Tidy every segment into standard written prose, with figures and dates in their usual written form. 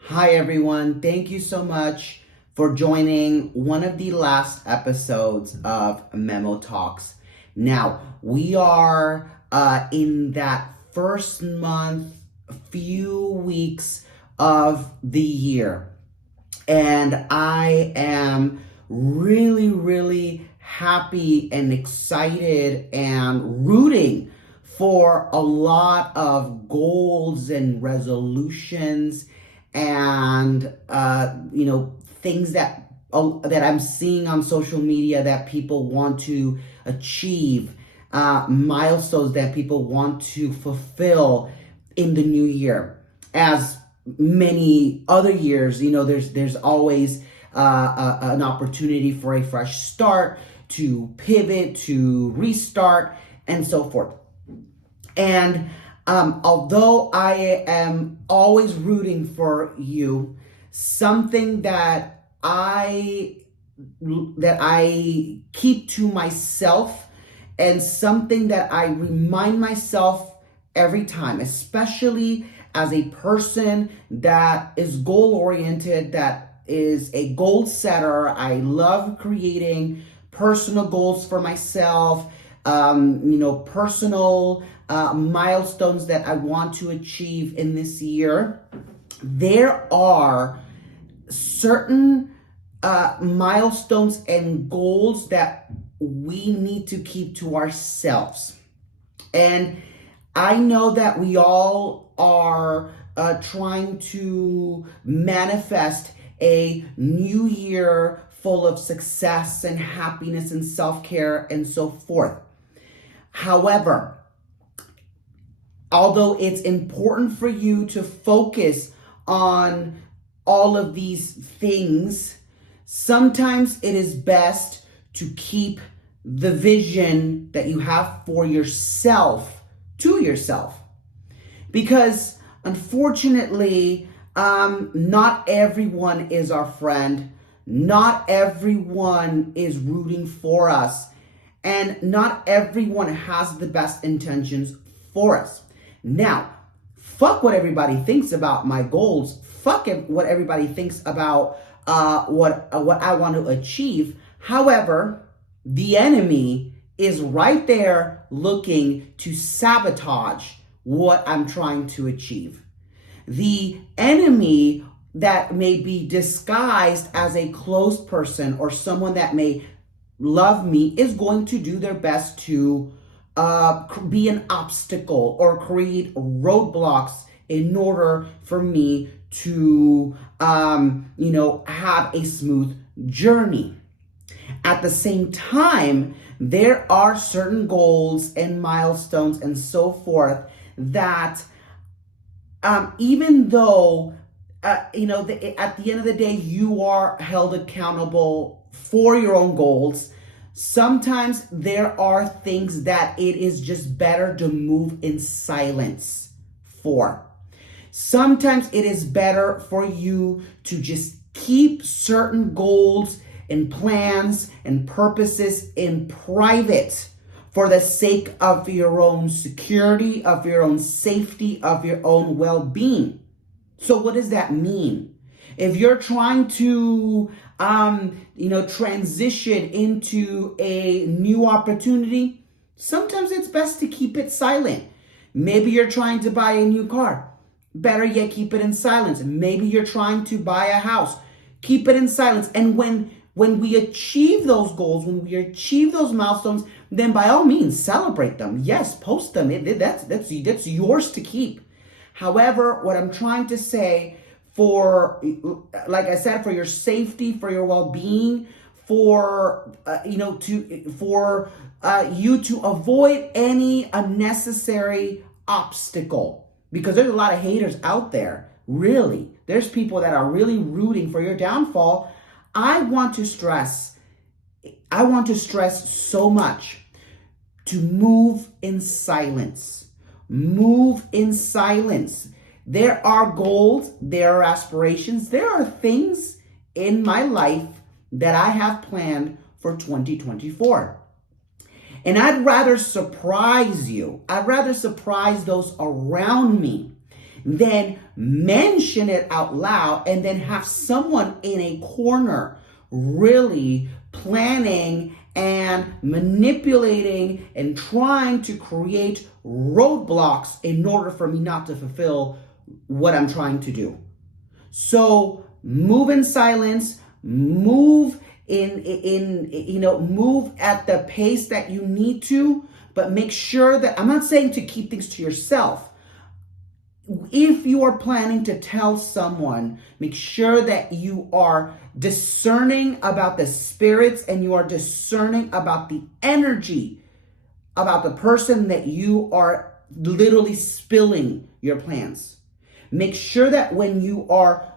Hi, everyone. Thank you so much for joining one of the last episodes of Memo Talks. Now, we are in that first month, few weeks of the year. And I am really, really happy and excited and rooting for a lot of goals and resolutions and things that I'm seeing on social media that people want to achieve, milestones that people want to fulfill in the new year. As many other years, there's always an opportunity for a fresh start, to pivot, to restart, and so forth. And although I am always rooting for you, something that I keep to myself, and something that I remind myself every time, especially as a person that is goal oriented, that is a goal setter. I love creating personal goals for myself, personal milestones that I want to achieve in this year. There are certain milestones and goals that we need to keep to ourselves. And I know that we all are trying to manifest a new year full of success and happiness and self-care and so forth. However, although it's important for you to focus on all of these things, sometimes it is best to keep the vision that you have for yourself to yourself. Because unfortunately, not everyone is our friend. Not everyone is rooting for us. And not everyone has the best intentions for us. Now, fuck what everybody thinks about my goals. Fuck what everybody thinks about what I want to achieve. However, the enemy is right there looking to sabotage what I'm trying to achieve. The enemy that may be disguised as a close person or someone that may love me is going to do their best to be an obstacle or create roadblocks in order for me to, have a smooth journey. At the same time, there are certain goals and milestones and so forth that even though, at the end of the day, you are held accountable for your own goals, sometimes there are things that it is just better to move in silence for. Sometimes it is better for you to just keep certain goals and plans and purposes in private for the sake of your own security, of your own safety, of your own well-being. So what does that mean? If you're trying to, transition into a new opportunity, sometimes it's best to keep it silent. Maybe you're trying to buy a new car. Better yet, keep it in silence. Maybe you're trying to buy a house. Keep it in silence. And when we achieve those goals, when we achieve those milestones, then by all means, celebrate them. Yes, post them. That's yours to keep. However, what I'm trying to say, for, like I said, for your safety, for your well-being, for you to avoid any unnecessary obstacle, because there's a lot of haters out there. Really, there's people that are really rooting for your downfall. I want to stress so much to move in silence. Move in silence. There are goals, there are aspirations, there are things in my life that I have planned for 2024. And I'd rather surprise you. I'd rather surprise those around me then mention it out loud, and then have someone in a corner really planning and manipulating and trying to create roadblocks in order for me not to fulfill what I'm trying to do. So move in silence, move move at the pace that you need to, but make sure that, I'm not saying to keep things to yourself. If you are planning to tell someone, make sure that you are discerning about the spirits and you are discerning about the energy about the person that you are literally spilling your plans. Make sure that when you are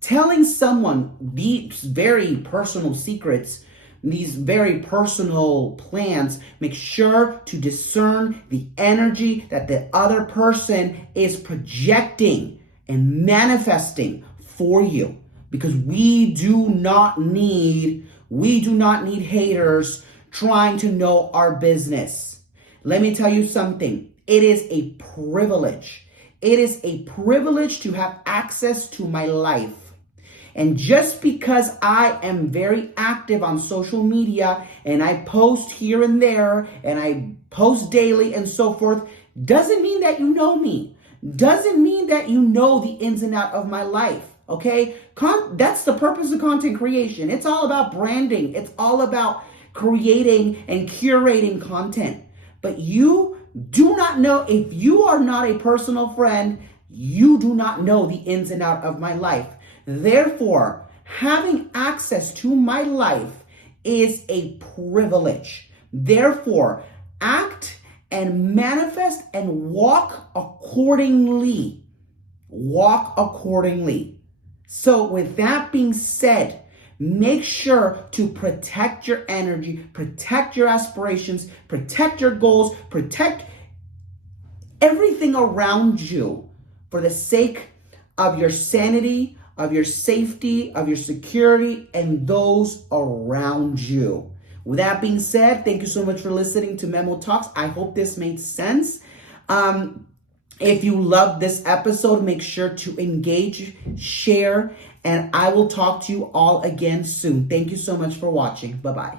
telling someone these very personal secrets, these very personal plans, make sure to discern the energy that the other person is projecting and manifesting for you. Because we do not need haters trying to know our business. Let me tell you something. It is a privilege. It is a privilege to have access to my life. And just because I am very active on social media and I post here and there and I post daily and so forth, doesn't mean that you know me. Doesn't mean that you know the ins and out of my life. Okay? That's the purpose of content creation. It's all about branding. It's all about creating and curating content. But you do not know, if you are not a personal friend, you do not know the ins and out of my life. Therefore, having access to my life is a privilege. Therefore, act and manifest and walk accordingly. Walk accordingly. So with that being said, make sure to protect your energy, protect your aspirations, protect your goals, protect everything around you for the sake of your sanity, of your safety, of your security, and those around you. With that being said, thank you so much for listening to MemoTalks. I hope this made sense. If you loved this episode, make sure to engage, share, and I will talk to you all again soon. Thank you so much for watching. Bye-bye.